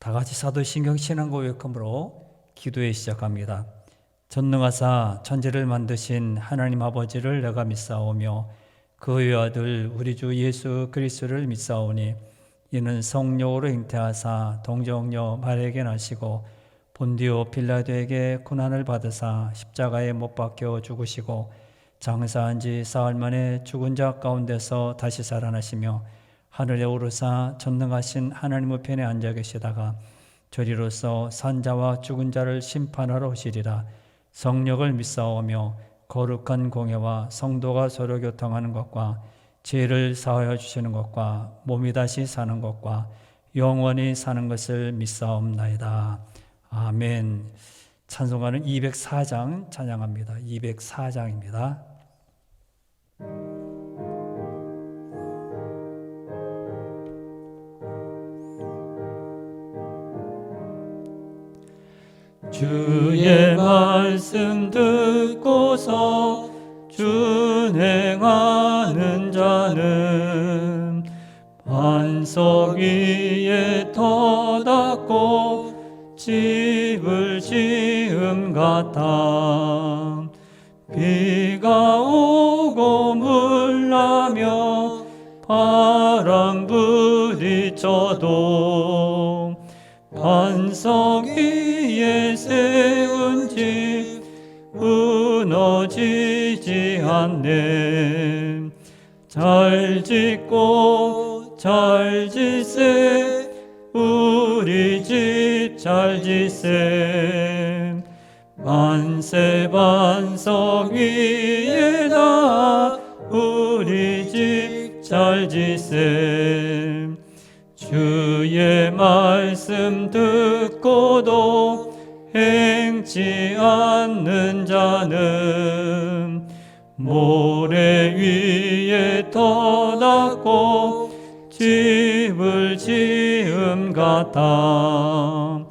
다 같이 사도신경 신앙고백함으로 기도에 시작합니다. 전능하사 천지를 만드신 하나님 아버지를 내가 믿사오며 그의 아들 우리 주 예수 그리스도를 믿사오니 이는 성령으로 잉태하사 동정녀 마리아에게 나시고 본디오 빌라도에게 고난을 받으사 십자가에 못 박혀 죽으시고 장사한 지 사흘 만에 죽은 자 가운데서 다시 살아나시며 하늘에 오르사 전능하신 하나님 우편에 앉아 계시다가 저리로서 산자와 죽은 자를 심판하러 오시리라. 성령을 믿사오며 거룩한 공예와 성도가 서로 교통하는 것과 죄를 사하여 주시는 것과 몸이 다시 사는 것과 영원히 사는 것을 믿사옵나이다. 아멘. 찬송가는 204장 찬양합니다. 204장입니다. 주의 말씀 듣고서 준행하는 자는 반석 위에 터닫고 집을 지음 같아. 비가 오고 물나며 바람 부딪혀도 반석 위에 세운 집 무너지지 않네. 잘 짓고 잘 짓세 우리 집 잘 짓세. 만세 반석 위에다 우리 집 잘 짓세. 주의 말씀 듣고도 행치 않는 자는 모래 위에 터닫고 집을 지음 같아.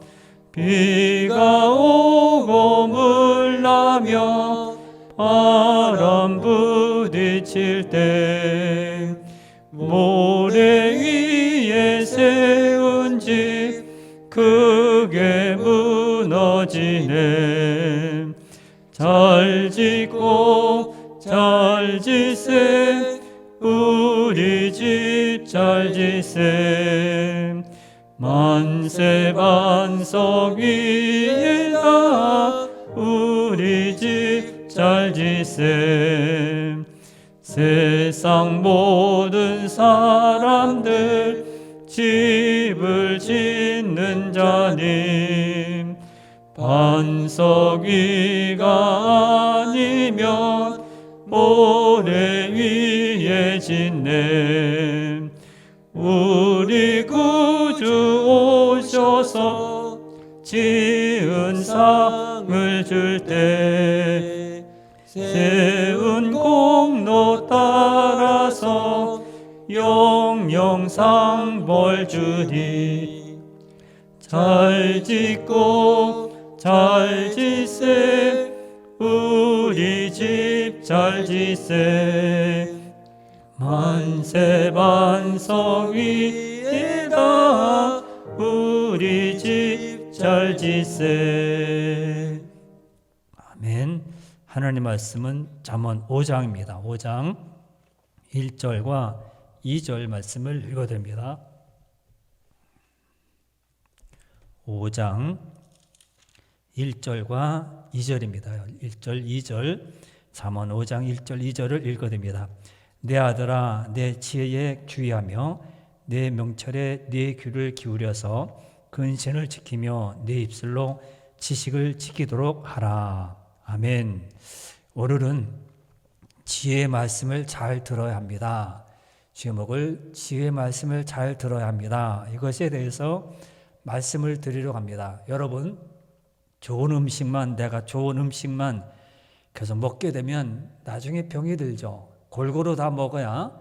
비가 오고 물나며 바람 부딪힐 때 모래 위에 세운 집 크게 무너지네. 잘 짓고 잘 짓세 우리 집 잘 짓세. 만세 반석 위에다 우리 집 잘 짓세. 세상 모든 사람들 집을 짓는 자님 반석 위가 아니면 모래 위에 짓네. 우리 구주 오셔서 지은 상을 줄 때 세운 공로 따라서 영영상 벌 주리. 잘 짓고 잘 짓세 우리 집 잘 짓세. 만세 반석 위에다 우리 집 잘 짓세. 아멘. 하나님 말씀은 잠언 5장입니다. 5장 1절과 2절 말씀을 읽어드립니다. 5장 1절과 2절입니다. 1절, 2절, 잠언 5장 1절, 2절을 읽어드립니다. 내 아들아, 내 지혜에 주의하며 내 명철에 네 귀를 기울여서 근신을 지키며 네 입술로 지식을 지키도록 하라. 아멘. 오늘은 지혜의 말씀을 잘 들어야 합니다. 제목을 지혜의 말씀을 잘 들어야 합니다. 이것에 대해서 말씀을 드리려고 합니다. 여러분, 내가 좋은 음식만 계속 먹게 되면 나중에 병이 들죠. 골고루 다 먹어야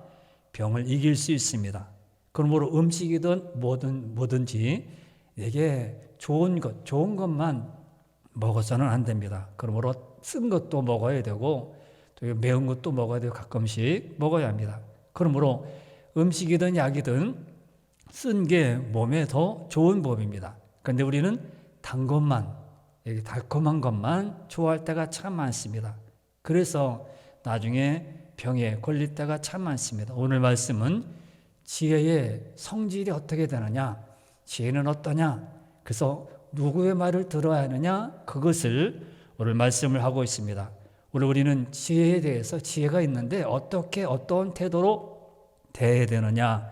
병을 이길 수 있습니다. 그러므로 음식이든 뭐든지 내게 좋은 것만 먹어서는 안 됩니다. 그러므로 쓴 것도 먹어야 되고 또 매운 것도 먹어야 되고 가끔씩 먹어야 합니다. 그러므로 음식이든 약이든 쓴 게 몸에 더 좋은 법입니다. 그런데 우리는 단 것만, 여기 달콤한 것만 좋아할 때가 참 많습니다. 그래서 나중에 병에 걸릴 때가 참 많습니다. 오늘 말씀은 지혜의 성질이 어떻게 되느냐, 지혜는 어떠냐, 그래서 누구의 말을 들어야 하느냐, 그것을 오늘 말씀을 하고 있습니다. 오늘 우리는 지혜에 대해서 지혜가 있는데 어떻게 어떤 태도로 대해야 되느냐,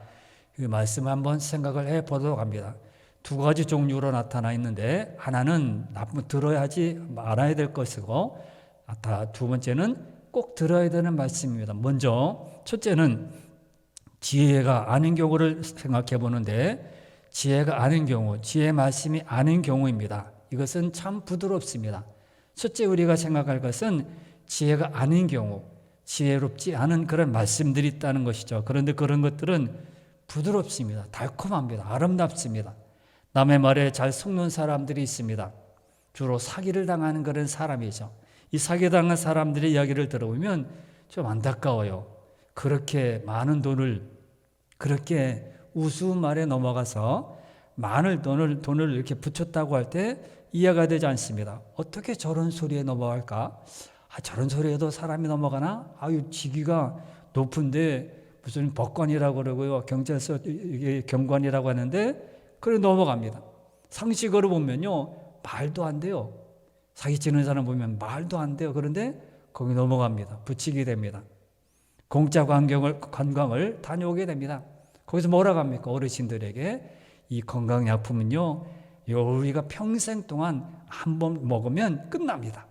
그 말씀 한번 생각을 해보도록 합니다. 두 가지 종류로 나타나 있는데 하나는 들어야 하지 말아야 될 것이고 두 번째는 꼭 들어야 되는 말씀입니다. 먼저 첫째는 지혜가 아닌 경우를 생각해 보는데 지혜가 아닌 경우, 지혜의 말씀이 아닌 경우입니다. 이것은 참 부드럽습니다. 첫째 우리가 생각할 것은 지혜가 아닌 경우, 지혜롭지 않은 그런 말씀들이 있다는 것이죠. 그런데 그런 것들은 부드럽습니다. 달콤합니다. 아름답습니다. 남의 말에 잘 속는 사람들이 있습니다. 주로 사기를 당하는 그런 사람이죠. 이 사기당한 사람들의 이야기를 들어보면 좀 안타까워요. 그렇게 많은 돈을 그렇게 우스운 말에 넘어가서 많은 돈을 이렇게 붙였다고 할 때 이해가 되지 않습니다. 어떻게 저런 소리에 넘어갈까? 저런 소리에도 사람이 넘어가나? 직위가 높은데 무슨 법관이라고 그러고요. 경찰서 경관이라고 하는데 그래 넘어갑니다. 상식으로 보면요. 말도 안 돼요. 사기치는 사람 보면 말도 안 돼요. 그런데 거기 넘어갑니다. 붙이게 됩니다. 공짜 관광을 다녀오게 됩니다. 거기서 뭐라고 합니까? 어르신들에게 이 건강약품은요. 우리가 평생 동안 한 번 먹으면 끝납니다.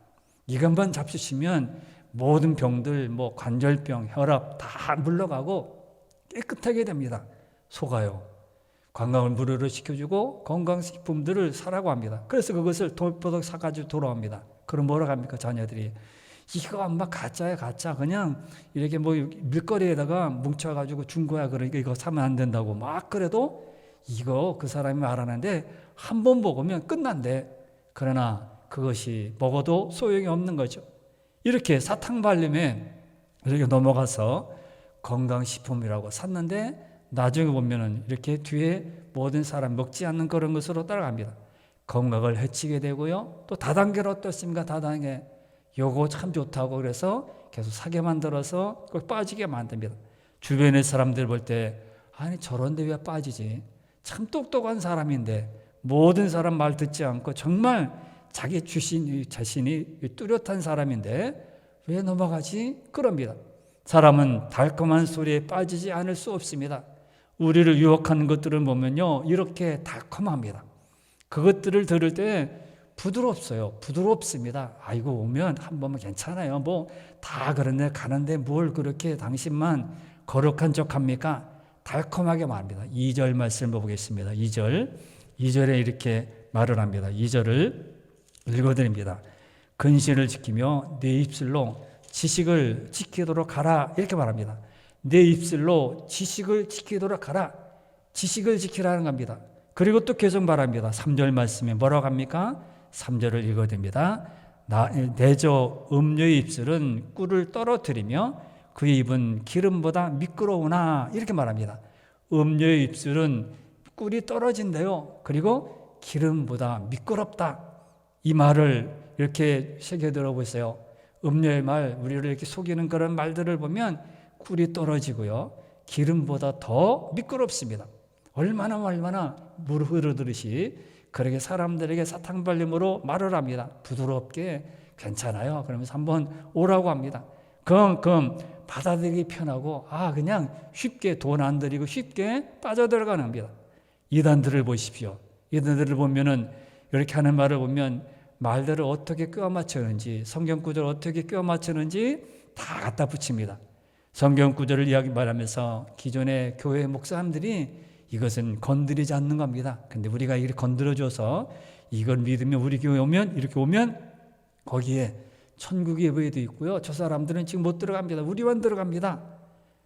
이것만 잡수시면 모든 병들, 관절병, 혈압 다 물러가고 깨끗하게 됩니다. 속아요. 관광을 무료로 시켜주고 건강식품들을 사라고 합니다. 그래서 그것을 돌보덕 사가지고 돌아옵니다. 그럼 뭐라고 합니까? 자녀들이 이거 엄마 가짜야 가짜. 그냥 이렇게 밀거리에다가 뭉쳐가지고 준 거야. 그러니까 이거 사면 안 된다고 막 그래도 이거 그 사람이 말하는데 한 번 먹으면 끝난대. 그러나 그것이 먹어도 소용이 없는 거죠. 이렇게 사탕발림에 이렇게 넘어가서 건강식품이라고 샀는데 나중에 보면은 이렇게 뒤에 모든 사람 먹지 않는 그런 것으로 따라갑니다. 건강을 해치게 되고요. 또 다단계로 어떻습니까? 다단계. 요거 참 좋다고 그래서 계속 사게 만들어서 빠지게 만듭니다. 주변의 사람들 볼 때 아니 저런데 왜 빠지지? 참 똑똑한 사람인데 모든 사람 말 듣지 않고 정말 자기 자신이 뚜렷한 사람인데 왜 넘어가지? 그럽니다. 사람은 달콤한 소리에 빠지지 않을 수 없습니다. 우리를 유혹하는 것들을 보면요. 이렇게 달콤합니다. 그것들을 들을 때 부드럽습니다. 아이고 오면 한 번만 괜찮아요. 다 그런데 가는데 뭘 그렇게 당신만 거룩한 척합니까? 달콤하게 말합니다. 2절 말씀을 보겠습니다. 2절에 이렇게 말을 합니다. 2절을 읽어드립니다. 근신을 지키며 내 입술로 지식을 지키도록 하라 이렇게 말합니다. 내 입술로 지식을 지키도록 하라. 지식을 지키라는 겁니다. 그리고 또 계속 말합니다. 3절 말씀에 뭐라고 합니까? 3절을 읽어드립니다. 내저 음료의 입술은 꿀을 떨어뜨리며 그의 입은 기름보다 미끄러우나 이렇게 말합니다. 음료의 입술은 꿀이 떨어진대요. 그리고 기름보다 미끄럽다. 이 말을 이렇게 새겨 들어보세요. 음료의 말, 우리를 이렇게 속이는 그런 말들을 보면 꿀이 떨어지고요. 기름보다 더 미끄럽습니다. 얼마나 물 흐르듯이 그렇게 사람들에게 사탕발림으로 말을 합니다. 부드럽게 괜찮아요. 그러면서 한번 오라고 합니다. 그만큼 받아들이기 편하고 그냥 쉽게 돈 안 들이고 쉽게 빠져들어가는 겁니다. 이단들을 보십시오. 이단들을 보면은 이렇게 하는 말을 보면 말들을 어떻게 껴 맞추는지 성경 구절을 어떻게 껴 맞추는지 다 갖다 붙입니다. 성경 구절을 이야기 말하면서 기존의 교회 목사님들이 이것은 건드리지 않는 겁니다. 근데 우리가 이렇게 건드려줘서 이걸 믿으면 우리 교회 오면 이렇게 오면 거기에 천국의 예배도 있고요. 저 사람들은 지금 못 들어갑니다. 우리만 들어갑니다.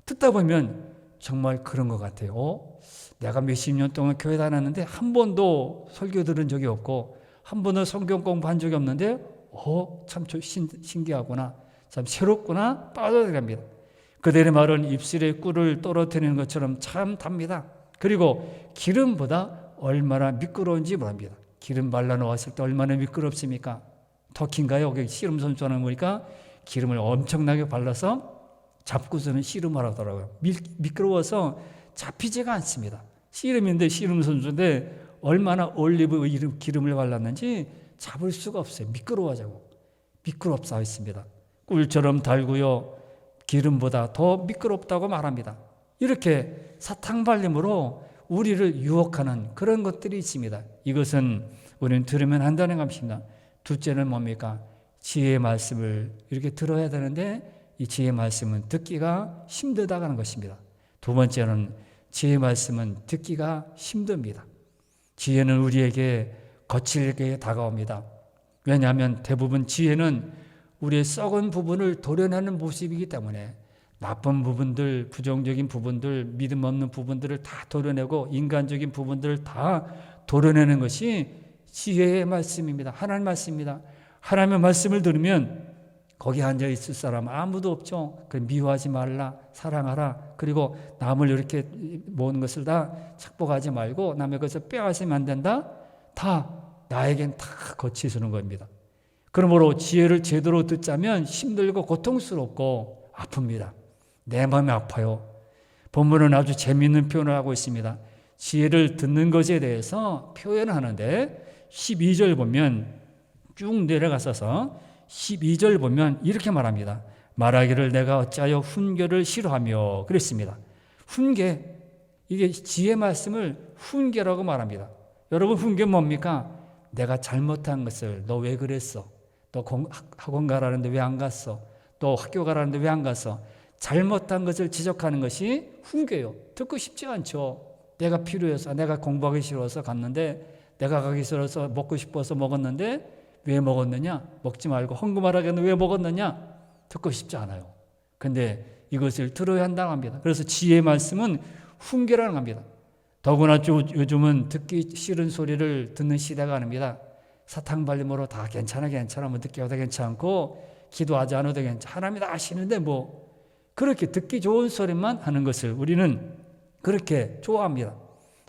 듣다 보면 정말 그런 것 같아요. 내가 몇십 년 동안 교회 다녔는데 한 번도 설교 들은 적이 없고 한 번도 성경 공부한 적이 없는데 참 신기하구나. 참 새롭구나. 빠져들어갑니다. 그들의 말은 입술에 꿀을 떨어뜨리는 것처럼 참 답니다. 그리고 기름보다 얼마나 미끄러운지 모릅니다. 기름 발라놓았을 때 얼마나 미끄럽습니까? 터키인가요? 여기 씨름 선수하는 거니까 기름을 엄청나게 발라서 잡고서는 씨름을 하더라고요. 미끄러워서 잡히지가 않습니다. 씨름인데 씨름 선수인데 얼마나 올리브 기름을 발랐는지 잡을 수가 없어요. 미끄럽사 있습니다. 꿀처럼 달고요. 기름보다 더 미끄럽다고 말합니다. 이렇게 사탕 발림으로 우리를 유혹하는 그런 것들이 있습니다. 이것은 우리는 들으면 한다는 것입니다. 둘째는 뭡니까? 지혜의 말씀을 이렇게 들어야 되는데 이 지혜의 말씀은 듣기가 힘들다는 것입니다. 두 번째는 지혜의 말씀은 듣기가 힘듭니다. 지혜는 우리에게 거칠게 다가옵니다. 왜냐하면 대부분 지혜는 우리의 썩은 부분을 도려내는 모습이기 때문에 나쁜 부분들, 부정적인 부분들, 믿음 없는 부분들을 다 도려내고 인간적인 부분들을 다 도려내는 것이 지혜의 말씀입니다. 하나님의 말씀입니다. 하나님의 말씀을 들으면 거기 앉아있을 사람 아무도 없죠. 미워하지 말라, 사랑하라. 그리고 남을 이렇게 모든 것을 다 착복하지 말고 남의 것을 빼앗으면 안 된다. 다 나에겐 다 거치시는 겁니다. 그러므로 지혜를 제대로 듣자면 힘들고 고통스럽고 아픕니다. 내 마음이 아파요. 본문은 아주 재미있는 표현을 하고 있습니다. 지혜를 듣는 것에 대해서 표현하는데 12절 보면 쭉 내려가서 12절 보면 이렇게 말합니다. 말하기를 내가 어찌하여 훈계를 싫어하며 그랬습니다. 훈계, 이게 지혜 말씀을 훈계라고 말합니다. 여러분 훈계 뭡니까? 내가 잘못한 것을 너 왜 그랬어? 너 학원 가라는데 왜 안 갔어? 너 학교 가라는데 왜 안 갔어? 잘못한 것을 지적하는 것이 훈계요. 듣고 싶지 않죠. 내가 필요해서, 내가 공부하기 싫어서 갔는데, 내가 가기 싫어서 먹고 싶어서 먹었는데 왜 먹었느냐? 먹지 말고 헌금하라기는 왜 먹었느냐? 듣고 싶지 않아요. 근데 이것을 들어야 한다고 합니다. 그래서 지혜의 말씀은 훈계라는 겁니다. 더구나 요즘은 듣기 싫은 소리를 듣는 시대가 아닙니다. 사탕 발림으로 다 괜찮아 뭐 듣기 하다 괜찮고 기도하지 않아도 괜찮아. 하나님이 다 아시는데 뭐 그렇게 듣기 좋은 소리만 하는 것을 우리는 그렇게 좋아합니다.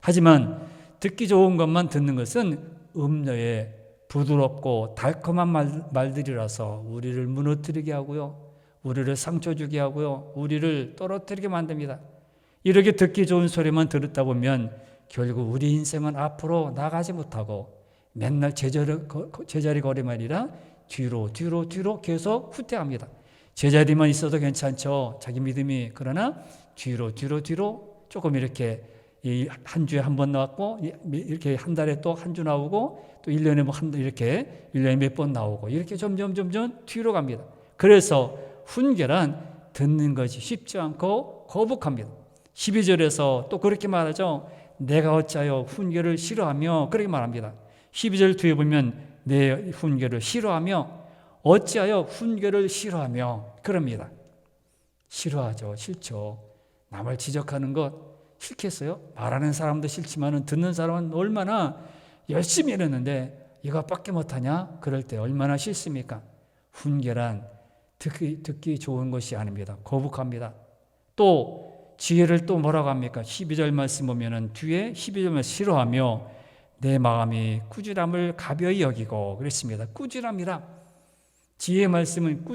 하지만 듣기 좋은 것만 듣는 것은 음녀의 부드럽고 달콤한 말들이라서 우리를 무너뜨리게 하고요. 우리를 상처 주게 하고요. 우리를 떨어뜨리게 만듭니다. 이렇게 듣기 좋은 소리만 들었다 보면 결국 우리 인생은 앞으로 나가지 못하고 맨날 제자리 걸음이 아니라 뒤로 계속 후퇴합니다. 제자리만 있어도 괜찮죠. 자기 믿음이. 그러나 뒤로 조금 이렇게 한 주에 한 번 나왔고 이렇게 한 달에 또 한 주 나오고 또 1년에 뭐 이렇게 1년에 몇 번 나오고 이렇게 점점 뒤로 갑니다. 그래서 훈계란 듣는 것이 쉽지 않고 거북합니다. 12절에서 또 그렇게 말하죠. 내가 어찌하여 훈계를 싫어하며 그렇게 말합니다. 12절 뒤에 보면 내 훈계를 싫어하며 어찌하여 훈계를 싫어하며 그럽니다. 싫어하죠. 싫죠. 남을 지적하는 것 싫겠어요? 말하는 사람도 싫지만 듣는 사람은 얼마나 열심히 했는데 이것밖에 못하냐? 그럴 때 얼마나 싫습니까? 훈계란 듣기 좋은 것이 아닙니다. 거북합니다. 또 지혜를 또 뭐라고 합니까? 12절 말씀 보면은 뒤에 12절만 싫어하며 내 마음이 꾸지람을 가벼이 여기고 그랬습니다. 꾸지람이라 지혜의 말씀은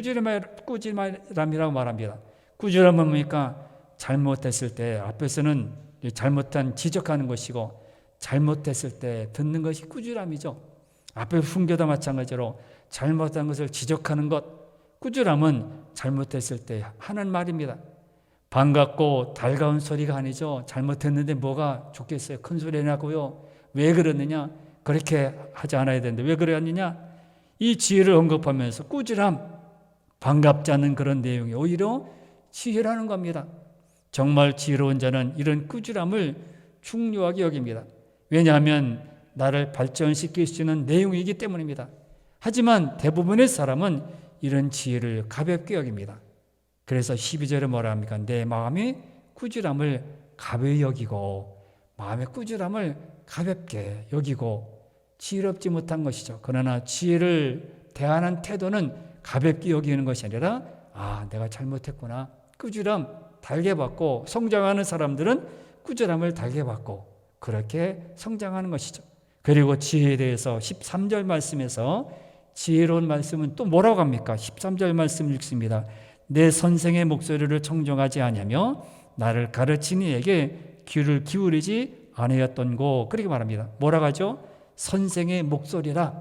꾸지람이라고 말합니다. 꾸지람은 뭡니까? 잘못했을 때 앞에서는 잘못한 지적하는 것이고 잘못했을 때 듣는 것이 꾸지람이죠. 앞에 훈계도 마찬가지로 잘못한 것을 지적하는 것 꾸지람은 잘못했을 때 하는 말입니다. 반갑고 달가운 소리가 아니죠. 잘못했는데 뭐가 좋겠어요. 큰 소리 나고요. 왜 그러느냐? 그렇게 하지 않아야 되는데 왜 그러느냐? 이 지혜를 언급하면서 꾸지람, 반갑지 않은 그런 내용이 오히려 지혜라는 겁니다. 정말 지혜로운 자는 이런 꾸지람을 중요하게 여깁니다. 왜냐하면 나를 발전시킬 수 있는 내용이기 때문입니다. 하지만 대부분의 사람은 이런 지혜를 가볍게 여깁니다. 그래서 12절에 뭐라 합니까? 내 마음이 꾸지람을 가벼이 여기고 마음의 꾸지람을 가볍게 여기고 지혜롭지 못한 것이죠. 그러나 지혜를 대하는 태도는 가볍게 여기는 것이 아니라 내가 잘못했구나. 꾸지람 달게 받고 성장하는 사람들은 꾸준함을 달게 받고 그렇게 성장하는 것이죠. 그리고 지혜에 대해서 13절 말씀에서 지혜로운 말씀은 또 뭐라고 합니까? 13절 말씀 읽습니다. 내 선생의 목소리를 청종하지 아니하며 나를 가르치는 이에게 귀를 기울이지 아니하였던고 그렇게 말합니다. 뭐라고 하죠? 선생의 목소리라.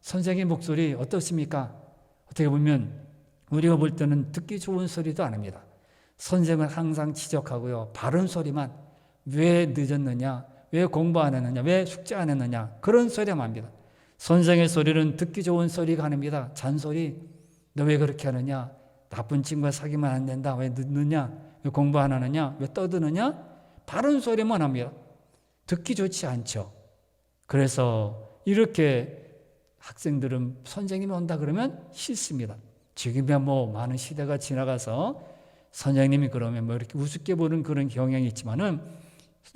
선생의 목소리 어떻습니까? 어떻게 보면 우리가 볼 때는 듣기 좋은 소리도 아닙니다. 선생은 항상 지적하고요. 바른 소리만, 왜 늦었느냐, 왜 공부 안 했느냐, 왜 숙제 안 했느냐, 그런 소리만 합니다. 선생의 소리는 듣기 좋은 소리가 아닙니다. 잔소리, 너 왜 그렇게 하느냐, 나쁜 친구와 사귀면 안 된다, 왜 늦느냐, 왜 공부 안 하느냐, 왜 떠드느냐, 바른 소리만 합니다. 듣기 좋지 않죠. 그래서 이렇게 학생들은 선생님이 온다 그러면 싫습니다. 지금이야 뭐 많은 시대가 지나가서 선생님이 그러면 뭐 이렇게 우습게 보는 그런 경향이 있지만은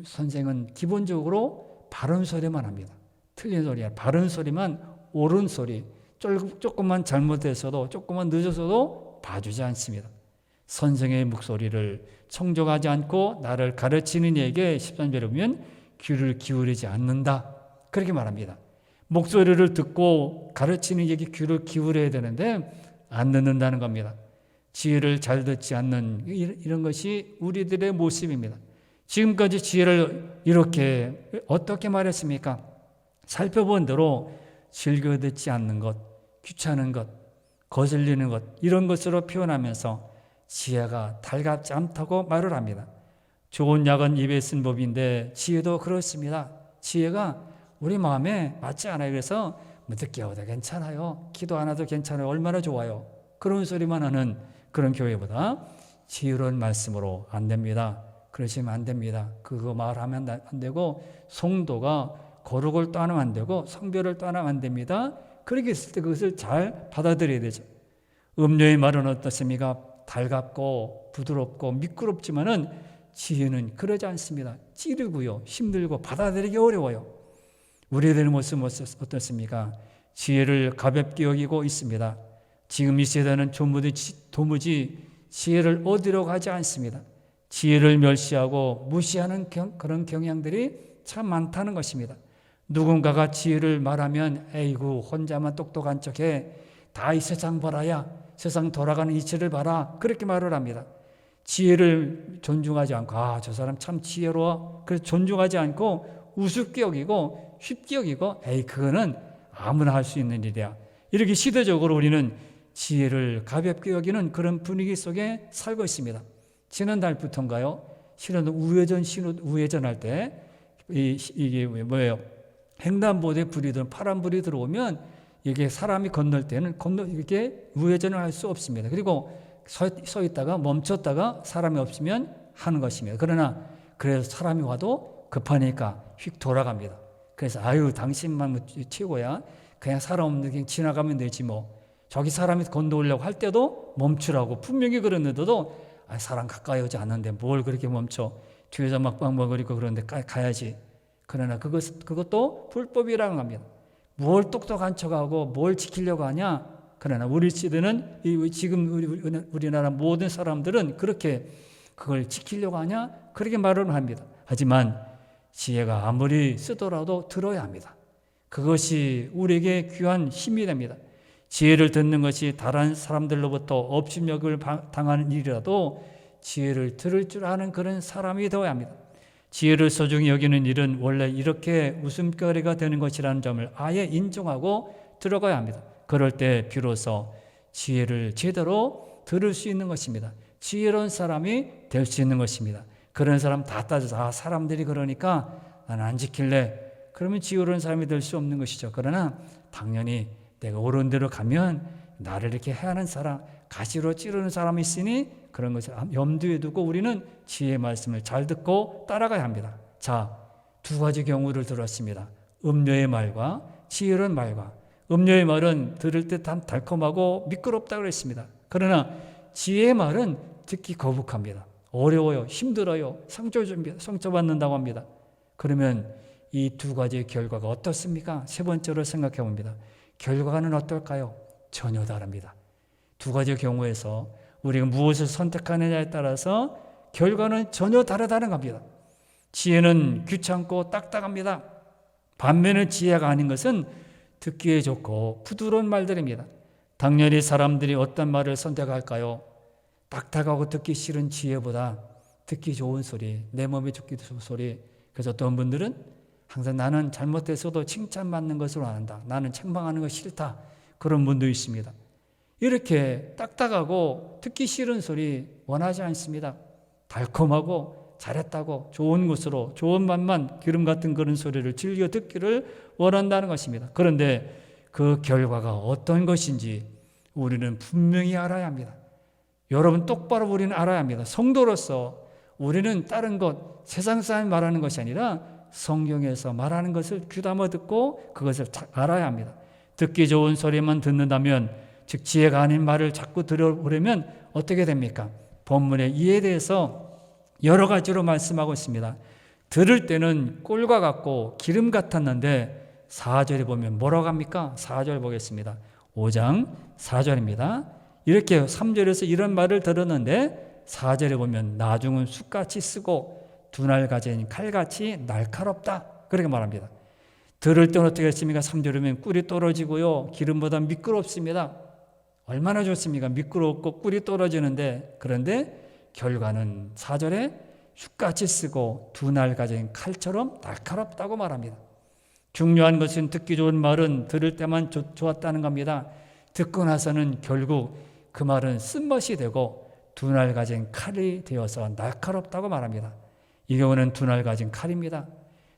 선생은 기본적으로 바른 소리만 합니다. 틀린 소리야. 바른 소리만, 옳은 소리. 조금만 잘못했어도, 조금만 늦어서도 봐주지 않습니다. 선생의 목소리를 청종하지 않고 나를 가르치는 이에게 13절에 보면 귀를 기울이지 않는다. 그렇게 말합니다. 목소리를 듣고 가르치는 이에게 귀를 기울여야 되는데 안 듣는다는 겁니다. 지혜를 잘 듣지 않는 이런 것이 우리들의 모습입니다. 지금까지 지혜를 이렇게 어떻게 말했습니까? 살펴본 대로 즐겨 듣지 않는 것, 귀찮은 것, 거슬리는 것 이런 것으로 표현하면서 지혜가 달갑지 않다고 말을 합니다. 좋은 약은 입에 쓴 법인데 지혜도 그렇습니다. 지혜가 우리 마음에 맞지 않아요. 그래서 늦게 와도 괜찮아요. 기도 안 해도 괜찮아요. 얼마나 좋아요. 그런 소리만 하는 그런 교회보다 지혜로운 말씀으로 안 됩니다. 그러시면 안 됩니다. 그거 말하면 안 되고 성도가 거룩을 떠나면 안 되고 성별을 떠나면 안 됩니다. 그렇게 했을 때 그것을 잘 받아들여야 되죠. 음료의 말은 어떻습니까? 달갑고 부드럽고 미끄럽지만은 지혜는 그러지 않습니다. 찌르고요, 힘들고 받아들이기 어려워요. 우리들의 모습은 어떻습니까? 지혜를 가볍게 여기고 있습니다. 지금 이 세대는 도무지 지혜를 얻으려고 하지 않습니다. 지혜를 멸시하고 무시하는 그런 경향들이 참 많다는 것입니다. 누군가가 지혜를 말하면 에이구 혼자만 똑똑한 척해, 다 이 세상 봐라야, 세상 돌아가는 이치를 봐라, 그렇게 말을 합니다. 지혜를 존중하지 않고 저 사람 참 지혜로워, 그래서 존중하지 않고 우습게 여기고 쉽게 여기고 그거는 아무나 할 수 있는 일이야, 이렇게 시대적으로 우리는 지혜를 가볍게 여기는 그런 분위기 속에 살고 있습니다. 지난달부터인가요? 실은 우회전할 때 이게 뭐예요? 횡단보도에 파란 불이 들어오면 이게 사람이 건널 때는 이렇게 우회전을 할 수 없습니다. 그리고 서 있다가 멈췄다가 사람이 없으면 하는 것입니다. 그래서 사람이 와도 급하니까 휙 돌아갑니다. 그래서 당신만 최고야. 그냥 사람 없는 게 지나가면 되지 뭐. 저기 사람이 건너오려고 할 때도 멈추라고 분명히 그랬는데도 사람 가까이 오지 않는데 뭘 그렇게 멈춰. 뒤에서 막 빵빵거리고 그러는데 가야지. 그러나 그것도 불법이라는 겁니다. 뭘 똑똑한 척하고 뭘 지키려고 하냐. 그러나 우리 시대는 지금 우리나라 모든 사람들은 그렇게 그걸 지키려고 하냐. 그렇게 말을 합니다. 하지만 지혜가 아무리 쓰더라도 들어야 합니다. 그것이 우리에게 귀한 힘이 됩니다. 지혜를 듣는 것이 다른 사람들로부터 업신여김을 당하는 일이라도 지혜를 들을 줄 아는 그런 사람이 되어야 합니다. 지혜를 소중히 여기는 일은 원래 이렇게 웃음거리가 되는 것이라는 점을 아예 인정하고 들어가야 합니다. 그럴 때 비로소 지혜를 제대로 들을 수 있는 것입니다. 지혜로운 사람이 될 수 있는 것입니다. 그런 사람 다 따져서 사람들이 그러니까 나는 안 지킬래. 그러면 지혜로운 사람이 될 수 없는 것이죠. 그러나 당연히 내가 옳은 대로 가면 나를 이렇게 해하는 사람, 가시로 찌르는 사람이 있으니 그런 것을 염두에 두고 우리는 지혜의 말씀을 잘 듣고 따라가야 합니다. 자, 두 가지 경우를 들었습니다. 음료의 말과 지혜로운 말과. 음료의 말은 들을 때 달콤하고 미끄럽다고 그랬습니다. 그러나 지혜의 말은 듣기 거북합니다. 어려워요. 힘들어요. 상처받는다고 합니다. 그러면 이 두 가지의 결과가 어떻습니까? 세 번째로 생각해 봅니다. 결과는 어떨까요? 전혀 다릅니다. 두 가지 경우에서 우리가 무엇을 선택하느냐에 따라서 결과는 전혀 다르다는 겁니다. 지혜는 귀찮고 딱딱합니다. 반면에 지혜가 아닌 것은 듣기에 좋고 부드러운 말들입니다. 당연히 사람들이 어떤 말을 선택할까요? 딱딱하고 듣기 싫은 지혜보다 듣기 좋은 소리, 내 몸에 듣기 좋은 소리. 그래서 어떤 분들은 항상 나는 잘못했어도 칭찬받는 것으로 한다. 나는 책망하는 거 싫다. 그런 분도 있습니다. 이렇게 딱딱하고 듣기 싫은 소리 원하지 않습니다. 달콤하고 잘했다고 좋은 것으로 좋은 맛만 기름 같은 그런 소리를 즐겨 듣기를 원한다는 것입니다. 그런데 그 결과가 어떤 것인지 우리는 분명히 알아야 합니다. 여러분 똑바로 우리는 알아야 합니다. 성도로서 우리는 다른 것, 세상 사람이 말하는 것이 아니라 성경에서 말하는 것을 귀담아 듣고 그것을 알아야 합니다. 듣기 좋은 소리만 듣는다면, 즉 지혜가 아닌 말을 자꾸 들어보려면 어떻게 됩니까? 본문의 이에 대해서 여러 가지로 말씀하고 있습니다. 들을 때는 꿀과 같고 기름 같았는데 4절에 보면 뭐라고 합니까? 4절 보겠습니다. 5장 4절입니다. 이렇게 3절에서 이런 말을 들었는데 4절에 보면 나중은 숯같이 쓰고 두날 가진 칼같이 날카롭다. 그렇게 말합니다. 들을 때는 어떻게 했습니까? 3절에 보면 꿀이 떨어지고요. 기름보다 미끄럽습니다. 얼마나 좋습니까? 미끄럽고 꿀이 떨어지는데, 그런데 결과는 4절에 숯같이 쓰고 두날 가진 칼처럼 날카롭다고 말합니다. 중요한 것은 듣기 좋은 말은 들을 때만 좋았다는 겁니다. 듣고 나서는 결국 그 말은 쓴맛이 되고 두날 가진 칼이 되어서 날카롭다고 말합니다. 이 경우는 두날 가진 칼입니다.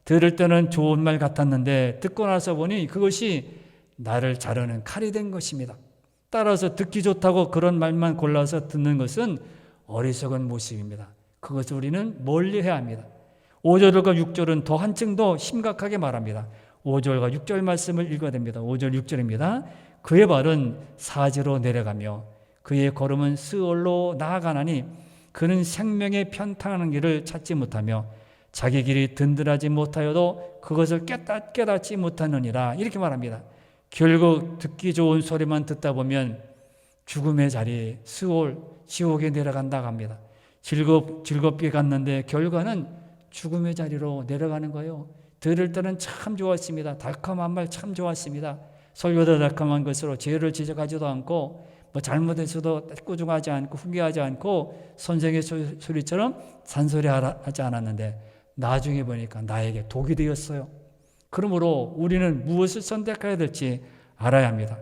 들을 때는 좋은 말 같았는데 듣고 나서 보니 그것이 나를 자르는 칼이 된 것입니다. 따라서 듣기 좋다고 그런 말만 골라서 듣는 것은 어리석은 모습입니다. 그것을 우리는 멀리해야 합니다. 5절과 6절은 더 한층 더 심각하게 말합니다. 5절과 6절 말씀을 읽어야 됩니다. 5절 6절입니다. 그의 발은 사지로 내려가며 그의 걸음은 스올로 나아가나니 그는 생명의 편탄하는 길을 찾지 못하며 자기 길이 든든하지 못하여도 그것을 깨닫지 못하느니라. 이렇게 말합니다. 결국 듣기 좋은 소리만 듣다 보면 죽음의 자리, 스올, 지옥에 내려간다고 합니다. 즐겁게 갔는데 결과는 죽음의 자리로 내려가는 거예요. 들을 때는 참 좋았습니다. 달콤한 말 참 좋았습니다. 설교도 달콤한 것으로 죄를 지적하지도 않고 잘못해서도 꾸중하지 않고 후회하지 않고 선생의 소리처럼 잔소리하지 않았는데 나중에 보니까 나에게 독이 되었어요. 그러므로 우리는 무엇을 선택해야 될지 알아야 합니다.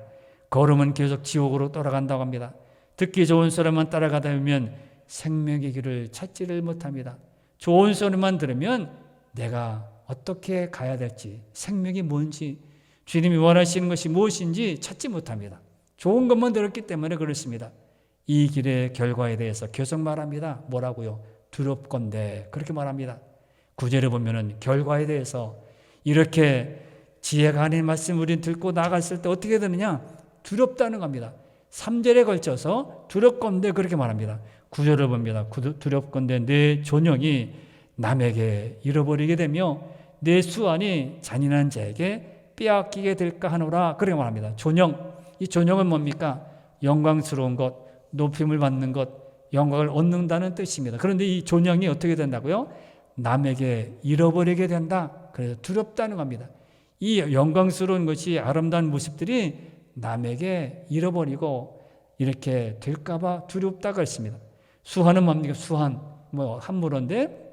걸음은 계속 지옥으로 돌아간다고 합니다. 듣기 좋은 소리만 따라가다 보면 생명의 길을 찾지를 못합니다. 좋은 소리만 들으면 내가 어떻게 가야 될지, 생명이 뭔지, 주님이 원하시는 것이 무엇인지 찾지 못합니다. 좋은 것만 들었기 때문에 그렇습니다. 이 길의 결과에 대해서 계속 말합니다. 뭐라고요? 두렵건대. 그렇게 말합니다. 9절에 보면은 결과에 대해서 이렇게 지혜가 아닌 말씀 우리는 듣고 나갔을 때 어떻게 되느냐? 두렵다는 겁니다. 3절에 걸쳐서 두렵건대 그렇게 말합니다. 9절을 봅니다. 두렵건대 내 존영이 남에게 잃어버리게 되며 내 수완이 잔인한 자에게 빼앗기게 될까 하노라. 그렇게 말합니다. 존영. 이 존영은 뭡니까? 영광스러운 것, 높임을 받는 것, 영광을 얻는다는 뜻입니다. 그런데 이 존영이 어떻게 된다고요? 남에게 잃어버리게 된다. 그래서 두렵다는 겁니다. 이 영광스러운 것이 아름다운 모습들이 남에게 잃어버리고 이렇게 될까봐 두렵다고 했습니다. 수한은 뭡니까? 수한, 한문어인데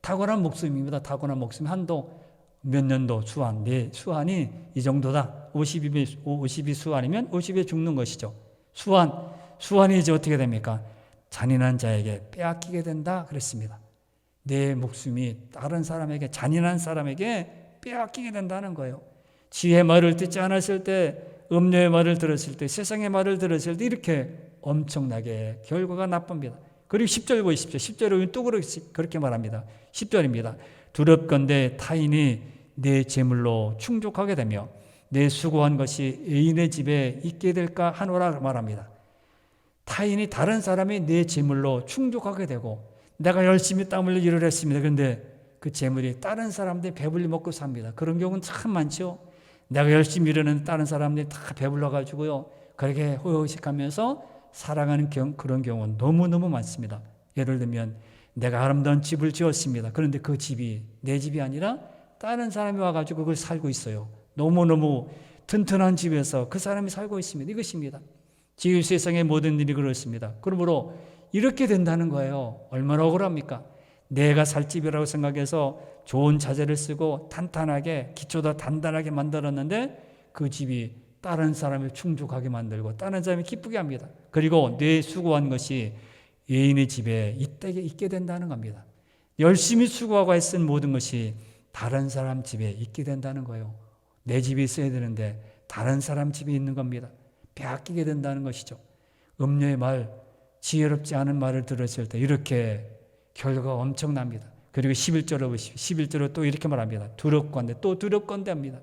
탁월한 목숨입니다. 탁월한 목숨 한도 몇 년도 수한, 수한이 이 정도다. 52 수한이면 50에 죽는 것이죠. 수한이 이제 어떻게 됩니까? 잔인한 자에게 빼앗기게 된다 그랬습니다. 내 목숨이 다른 사람에게, 잔인한 사람에게 빼앗기게 된다는 거예요. 지혜의 말을 듣지 않았을 때, 음료의 말을 들었을 때, 세상의 말을 들었을 때 이렇게 엄청나게 결과가 나쁩니다. 그리고 10절 보십시오. 10절에 또 그렇게 말합니다. 10절입니다. 두렵건대 타인이 내 재물로 충족하게 되며 내 수고한 것이 애인의 집에 있게 될까 하노라 말합니다. 타인이 다른 사람이 내 재물로 충족하게 되고 내가 열심히 땀 흘려 일을 했습니다. 그런데 그 재물이 다른 사람들이 배불리 먹고 삽니다. 그런 경우는 참 많죠. 내가 열심히 일하는 다른 사람들이 다 배불러가지고요. 그렇게 호의호식하면서 살아가는 그런 경우는 너무너무 많습니다. 예를 들면 내가 아름다운 집을 지었습니다. 그런데 그 집이 내 집이 아니라 다른 사람이 와가지고 그걸 살고 있어요. 너무너무 튼튼한 집에서 그 사람이 살고 있습니다. 이것입니다. 지금 세상의 모든 일이 그렇습니다. 그러므로 이렇게 된다는 거예요. 얼마나 억울합니까? 내가 살 집이라고 생각해서 좋은 자재를 쓰고 탄탄하게 기초도 단단하게 만들었는데 그 집이 다른 사람을 충족하게 만들고 다른 사람이 기쁘게 합니다. 그리고 내 수고한 것이 애인의 집에 있게 된다는 겁니다. 열심히 수고하고 애쓴 모든 것이 다른 사람 집에 있게 된다는 거예요. 내 집에 있어야 되는데 다른 사람 집에 있는 겁니다. 빼앗기게 된다는 것이죠. 음녀의 말, 지혜롭지 않은 말을 들었을 때 이렇게 결과가 엄청납니다. 그리고 11절을 보십시오. 11절을 또 이렇게 말합니다. 두렵건대 또 두렵건대 합니다.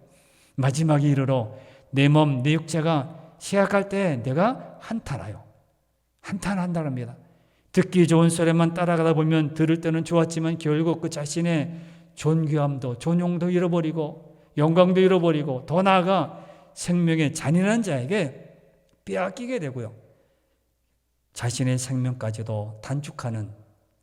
마지막에 이르러 내 몸, 내 육체가 쇠약할 때 내가 한탄하여 한탄한다고 합니다. 듣기 좋은 소리만 따라가다 보면 들을 때는 좋았지만 결국 그 자신의 존귀함도 존용도 잃어버리고 영광도 잃어버리고 더 나아가 생명의 잔인한 자에게 빼앗기게 되고요. 자신의 생명까지도 단축하는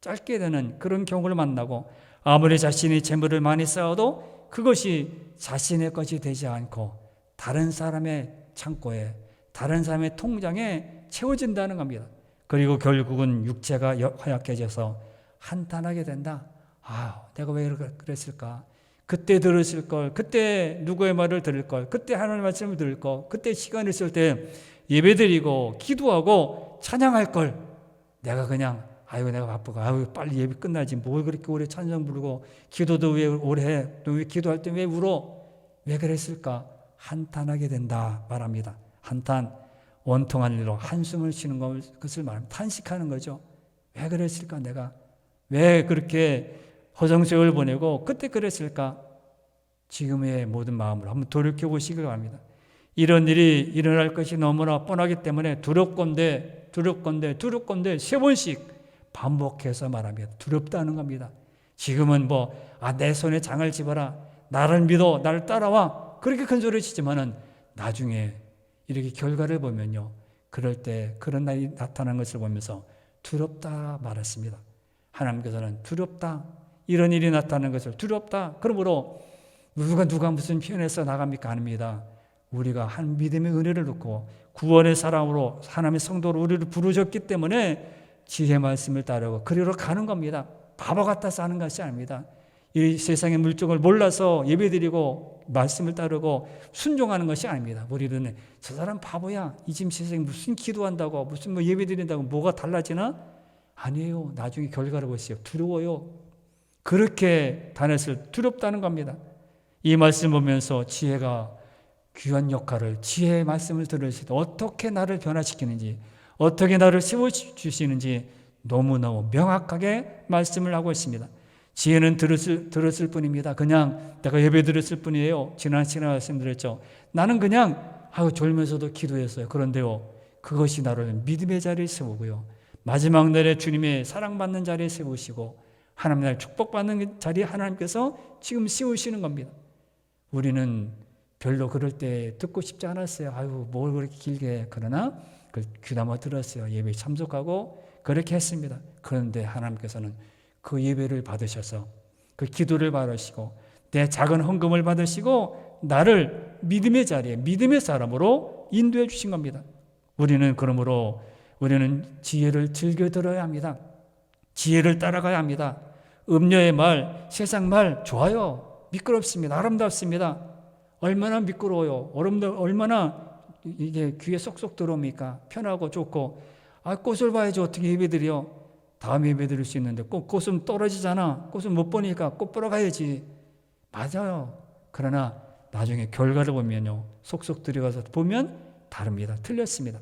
짧게 되는 그런 경우를 만나고 아무리 자신이 재물을 많이 쌓아도 그것이 자신의 것이 되지 않고 다른 사람의 창고에 다른 사람의 통장에 채워진다는 겁니다. 그리고 결국은 육체가 허약해져서 한탄하게 된다. 내가 왜 그랬을까? 그때 들었을 걸, 그때 누구의 말을 들을 걸, 그때 하나님의 말씀을 들을 걸, 그때 시간 있을 때 예배드리고 기도하고 찬양할 걸. 내가 그냥 내가 바쁘고 빨리 예배 끝나지 뭘 그렇게 오래 찬양 부르고 기도도 왜 오래 해? 또 왜 기도할 때 왜 울어? 왜 그랬을까? 한탄하게 된다 말합니다. 한탄, 원통한 일로 한숨을 쉬는 것을 말합니다. 탄식하는 거죠. 왜 그랬을까? 내가 왜 그렇게 허송세월 보내고 그때 그랬을까? 지금의 모든 마음으로 한번 돌이켜보시기 바랍니다. 이런 일이 일어날 것이 너무나 뻔하기 때문에 두렵건대 3번씩 반복해서 말합니다. 두렵다는 겁니다. 지금은 내 손에 장을 집어라. 나를 믿어. 나를 따라와. 그렇게 큰 소리 치지만은 나중에 이렇게 결과를 보면요. 그럴 때 그런 날이 나타난 것을 보면서 두렵다 말했습니다. 하나님께서는 두렵다. 이런 일이 나타나는 것을 두렵다. 그러므로 누가 무슨 표현해서 나갑니까? 아닙니다. 우리가 한 믿음의 은혜를 놓고 구원의 사랑으로 하나님의 성도로 우리를 부르셨기 때문에 지혜 말씀을 따르고 그리로 가는 겁니다. 바보 같아서 하는 것이 아닙니다. 이 세상의 물정을 몰라서 예배드리고 말씀을 따르고 순종하는 것이 아닙니다. 우리는 저 사람 바보야. 이 지금 세상에 무슨 기도한다고 무슨 예배드린다고 뭐가 달라지나? 아니에요. 나중에 결과를 보세요. 두려워요. 그렇게 다녔을 두렵다는 겁니다. 이 말씀 보면서 지혜가 귀한 역할을 지혜의 말씀을 들으실 때 어떻게 나를 변화시키는지 어떻게 나를 세워주시는지 너무너무 명확하게 말씀을 하고 있습니다. 지혜는 들었을 뿐입니다. 그냥 내가 예배 드렸을 뿐이에요. 지난 시간에 말씀드렸죠. 나는 그냥 졸면서도 기도했어요. 그런데요, 그것이 나를 믿음의 자리에 세우고요. 마지막 날에 주님의 사랑받는 자리에 세우시고 하나님 나라를 축복받는 자리에 하나님께서 지금 세우시는 겁니다. 우리는 별로 그럴 때 듣고 싶지 않았어요. 뭘 그렇게 길게. 그러나 귀담아 들었어요. 예배에 참석하고 그렇게 했습니다. 그런데 하나님께서는 그 예배를 받으셔서 그 기도를 받으시고 내 작은 헌금을 받으시고 나를 믿음의 자리에 믿음의 사람으로 인도해 주신 겁니다. 그러므로 우리는 지혜를 즐겨 들어야 합니다. 지혜를 따라가야 합니다. 음녀의 말, 세상 말 좋아요. 미끄럽습니다. 아름답습니다. 얼마나 미끄러워요. 얼마나 이게 귀에 쏙쏙 들어옵니까? 편하고 좋고. 꽃을 봐야지 어떻게 예배드려. 다음 예배 드릴 수 있는데 꽃은 떨어지잖아. 꽃은 못 보니까 꽃 보러 가야지. 맞아요. 그러나 나중에 결과를 보면요. 속속 들어가서 보면 다릅니다. 틀렸습니다.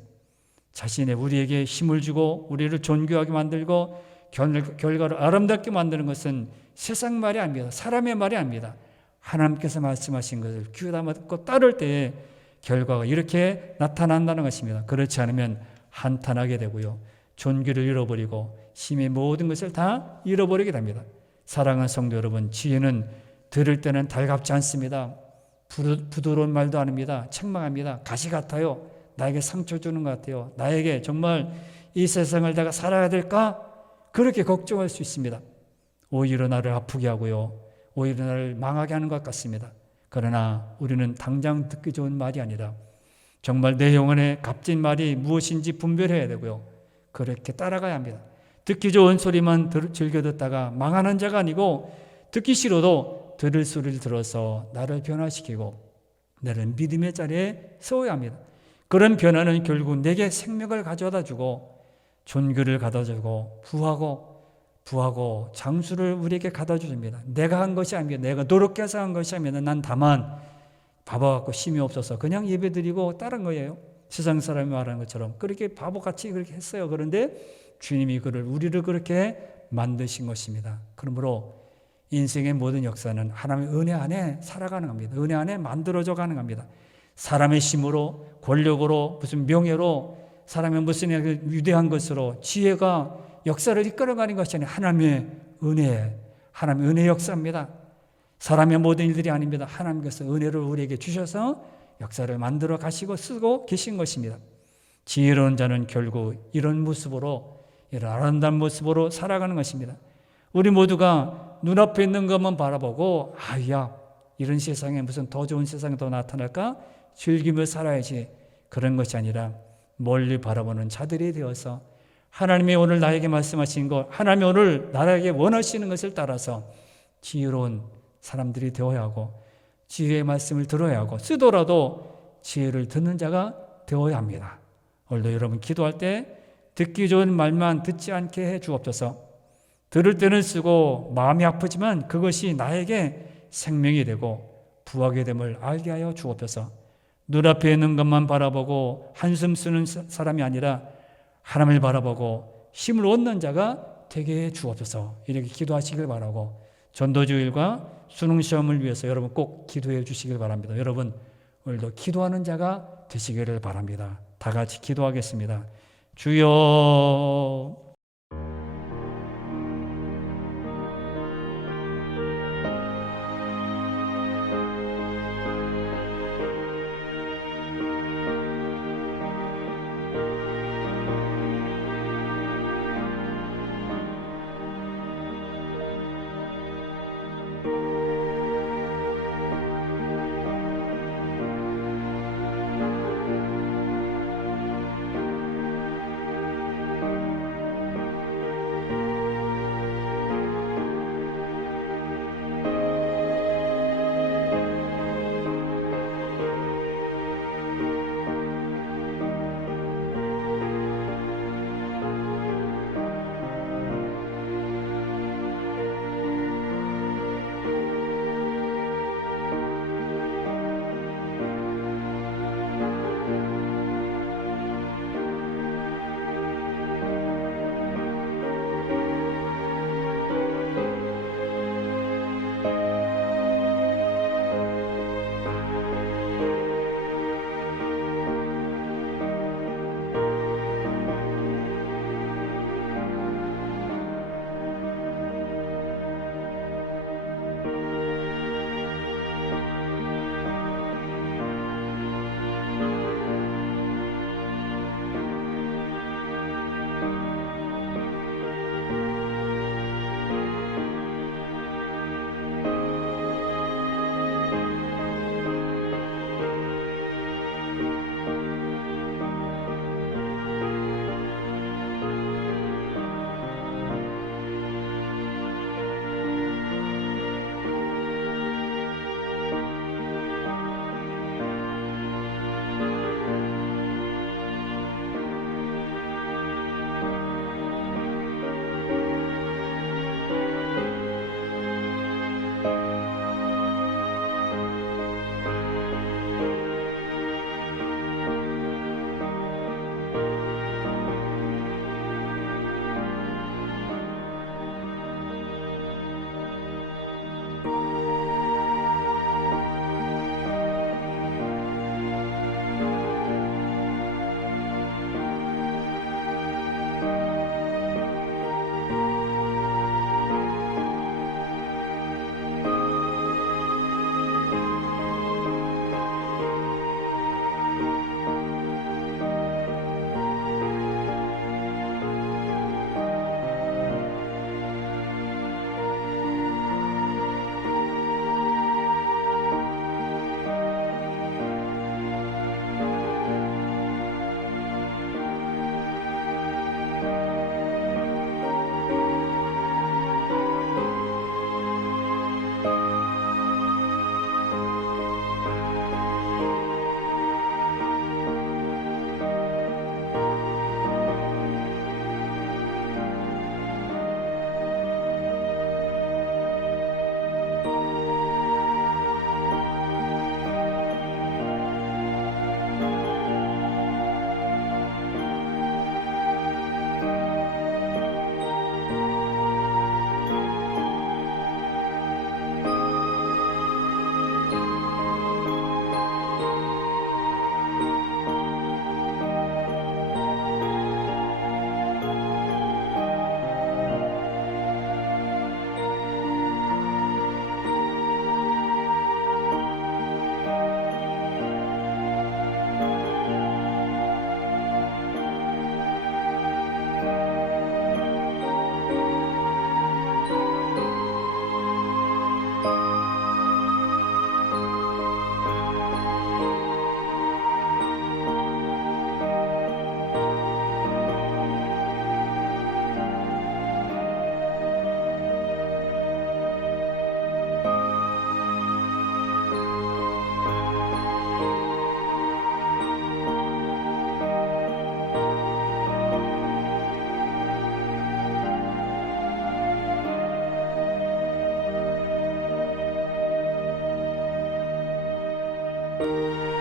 우리에게 힘을 주고 우리를 존귀하게 만들고 결과를 아름답게 만드는 것은 세상 말이 아닙니다. 사람의 말이 아닙니다. 하나님께서 말씀하신 것을 귀담아 듣고 따를 때에 결과가 이렇게 나타난다는 것입니다. 그렇지 않으면 한탄하게 되고요. 존귀를 잃어버리고 힘의 모든 것을 다 잃어버리게 됩니다. 사랑하는 성도 여러분, 지혜는 들을 때는 달갑지 않습니다. 부드러운 말도 아닙니다. 책망합니다. 가시 같아요. 나에게 상처 주는 것 같아요. 나에게 정말 이 세상을 내가 살아야 될까? 그렇게 걱정할 수 있습니다. 오히려 나를 아프게 하고요. 오히려 나를 망하게 하는 것 같습니다. 그러나 우리는 당장 듣기 좋은 말이 아니라 정말 내 영혼에 값진 말이 무엇인지 분별해야 되고요. 그렇게 따라가야 합니다. 듣기 좋은 소리만 즐겨 듣다가 망하는 자가 아니고 듣기 싫어도 들을 소리를 들어서 나를 변화시키고 나를 믿음의 자리에 세워야 합니다. 그런 변화는 결국 내게 생명을 가져다 주고 존귀를 가져다 주고 부하고 장수를 우리에게 가져다 줍니다. 내가 한 것이 아닙니다. 내가 노력해서 한 것이 아닙니다. 난 다만 바보같고 힘이 없어서 그냥 예배드리고 따른 거예요. 세상 사람이 말하는 것처럼 그렇게 바보같이 그렇게 했어요. 그런데 주님이 우리를 그렇게 만드신 것입니다. 그러므로 인생의 모든 역사는 하나님의 은혜 안에 살아가는 겁니다. 은혜 안에 만들어져 가는 겁니다. 사람의 힘으로, 권력으로, 무슨 명예로, 사람의 무슨 위대한 것으로 지혜가 역사를 이끌어가는 것이 아니라 하나님의 은혜 역사입니다. 사람의 모든 일들이 아닙니다. 하나님께서 은혜를 우리에게 주셔서 역사를 만들어 가시고 쓰고 계신 것입니다. 지혜로운 자는 결국 이런 모습으로, 이런 아름다운 모습으로 살아가는 것입니다. 우리 모두가 눈앞에 있는 것만 바라보고 이런 세상에 무슨 더 좋은 세상이 더 나타날까? 즐기며 살아야지. 그런 것이 아니라 멀리 바라보는 자들이 되어서 하나님이 오늘 나에게 말씀하신 것, 하나님이 오늘 나에게 원하시는 것을 따라서 지혜로운 사람들이 되어야 하고 지혜의 말씀을 들어야 하고 쓰더라도 지혜를 듣는 자가 되어야 합니다. 오늘도 여러분 기도할 때 듣기 좋은 말만 듣지 않게 해 주옵소서. 들을 때는 쓰고 마음이 아프지만 그것이 나에게 생명이 되고 부하게 됨을 알게 하여 주옵소서. 눈앞에 있는 것만 바라보고 한숨 쓰는 사람이 아니라 하나님을 바라보고 힘을 얻는 자가 되게 해 주옵소서. 이렇게 기도하시길 바라고 전도주일과 수능시험을 위해서 여러분 꼭 기도해 주시길 바랍니다. 여러분 오늘도 기도하는 자가 되시기를 바랍니다. 다 같이 기도하겠습니다. 주여 아멘.